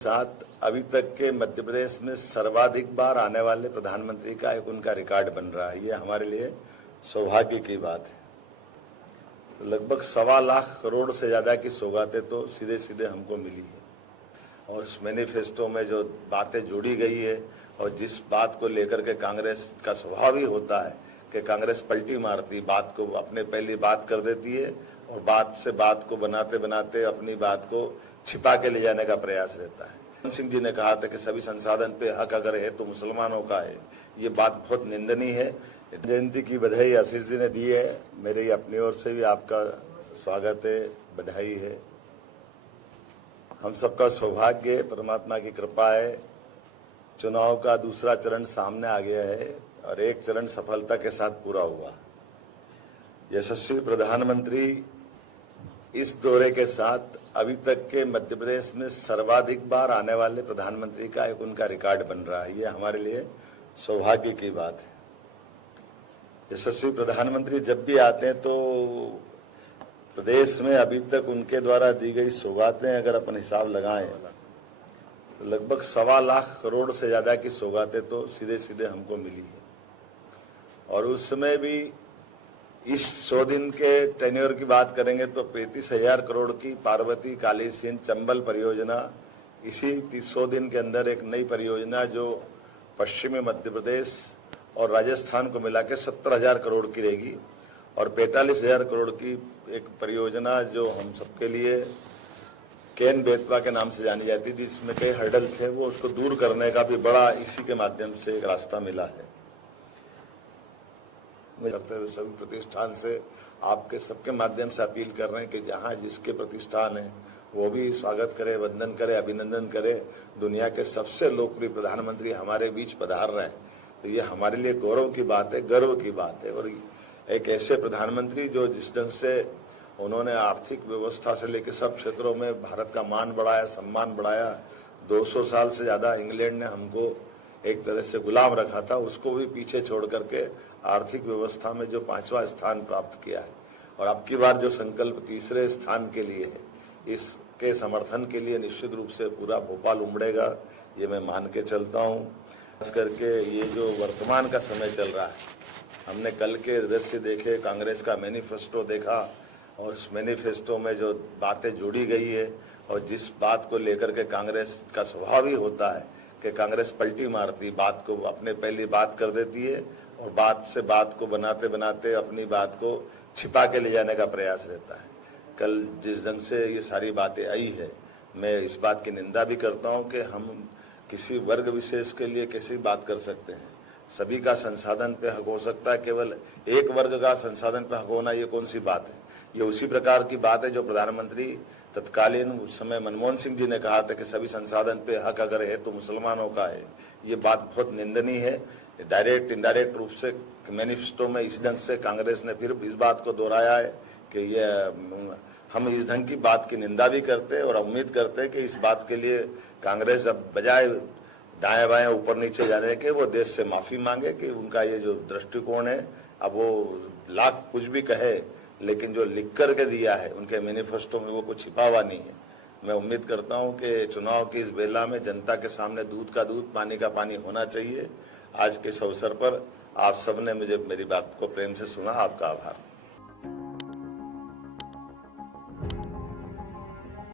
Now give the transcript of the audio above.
साथ अभी तक के मध्य प्रदेश में सर्वाधिक बार आने वाले प्रधानमंत्री का एक उनका रिकॉर्ड बन रहा है। ये हमारे लिए सौभाग्य की बात है। लगभग 1.25 लाख करोड़ से ज्यादा की सौगातें तो सीधे सीधे हमको मिली है और इस मैनिफेस्टो में जो बातें जोड़ी गई है और जिस बात को लेकर के कांग्रेस का स्वभाव ही होता है कि कांग्रेस पलटी मारती, बात को अपने पहली बात कर देती है और बात से बात को बनाते बनाते अपनी बात को छिपा के ले जाने का प्रयास रहता है। मनमोहन सिंह जी ने कहा था कि सभी संसाधन पे हक अगर है तो मुसलमानों का है। ये बात बहुत निंदनीय है। जयंती की बधाई आशीष जी ने दी है। मेरी अपनी ओर से भी आपका स्वागत है, बधाई है। हम सबका सौभाग्य है, परमात्मा की कृपा है। चुनाव का दूसरा चरण सामने आ गया है और एक चरण सफलता के साथ पूरा हुआ। यशस्वी प्रधानमंत्री इस दौरे के साथ अभी तक के मध्य प्रदेश में सर्वाधिक बार आने वाले प्रधानमंत्री का एक उनका रिकॉर्ड बन रहा है। ये हमारे लिए सौभाग्य की बात है। यशस्वी प्रधानमंत्री जब भी आते हैं तो प्रदेश में अभी तक उनके द्वारा दी गई सौगातें अगर अपन हिसाब लगाएं तो लगभग 1.25 लाख करोड़ से ज्यादा की सौगातें तो सीधे सीधे हमको मिली है और उसमें भी इस 100 दिन के टेन्योर की बात करेंगे तो 35,000 करोड़ की पार्वती काली सिंध चंबल परियोजना, इसी 100 दिन के अंदर एक नई परियोजना जो पश्चिमी मध्य प्रदेश और राजस्थान को मिला के 70,000 करोड़ की रहेगी और 45,000 करोड़ की एक परियोजना जो हम सबके लिए केन बेतवा के नाम से जानी जाती थी, जिसमें कई हर्डल थे, वो उसको दूर करने का भी बड़ा इसी के माध्यम से एक रास्ता मिला है। करते हुए सभी प्रतिष्ठान से आपके सबके माध्यम से अपील कर रहे हैं कि जहां जिसके प्रतिष्ठान है वो भी स्वागत करे, वंदन करे, अभिनंदन करे। दुनिया के सबसे लोकप्रिय प्रधानमंत्री हमारे बीच पधार रहे हैं तो ये हमारे लिए गौरव की बात है, गर्व की बात है। और एक ऐसे प्रधानमंत्री जो जिस ढंग से उन्होंने आर्थिक व्यवस्था से लेकर सब क्षेत्रों में भारत का मान बढ़ाया, सम्मान बढ़ाया। 200 साल से ज्यादा इंग्लैंड ने हमको एक तरह से गुलाम रखा था, उसको भी पीछे छोड़ करके आर्थिक व्यवस्था में जो 5वां स्थान प्राप्त किया है और अब की बार जो संकल्प तीसरे स्थान के लिए है, इसके समर्थन के लिए निश्चित रूप से पूरा भोपाल उमड़ेगा, ये मैं मान के चलता हूँ। खास करके ये जो वर्तमान का समय चल रहा है, हमने कल के दृश्य देखे, कांग्रेस का मैनिफेस्टो देखा और उस मैनिफेस्टो में जो बातें जोड़ी गई है और जिस बात को लेकर के कांग्रेस का स्वभाव ही होता है कि कांग्रेस पलटी मारती, बात को अपने पहली बात कर देती है और बात से बात को बनाते बनाते अपनी बात को छिपा के ले जाने का प्रयास रहता है। कल जिस ढंग से ये सारी बातें आई है, मैं इस बात की निंदा भी करता हूं कि हम किसी वर्ग विशेष के लिए कैसी बात कर सकते हैं। सभी का संसाधन पे हक हो सकता है, केवल एक वर्ग का संसाधन पे हक होना ये कौन सी बात है। ये उसी प्रकार की बात है जो प्रधानमंत्री तत्कालीन उस समय मनमोहन सिंह जी ने कहा था कि सभी संसाधन पे हक अगर है तो मुसलमानों का है। ये बात बहुत निंदनीय है। डायरेक्ट इनडायरेक्ट रूप से मैनिफेस्टो में इस ढंग से कांग्रेस ने फिर इस बात को दोहराया है कि ये हम इस ढंग की बात की निंदा भी करते हैं और उम्मीद करते हैं कि इस बात के लिए कांग्रेस अब बजाय दाएं बाएं ऊपर नीचे जाने के वो देश से माफी मांगे कि उनका ये जो दृष्टिकोण है, अब वो लाख कुछ भी कहे लेकिन जो लिख करके दिया है उनके मैनिफेस्टो में वो कुछ छिपा हुआ नहीं है। मैं उम्मीद करता हूं कि चुनाव की इस बेला में जनता के सामने दूध का दूध, पानी का पानी होना चाहिए। आज के इस अवसर पर आप सबने मुझे मेरी बात को प्रेम से सुना, आपका आभार।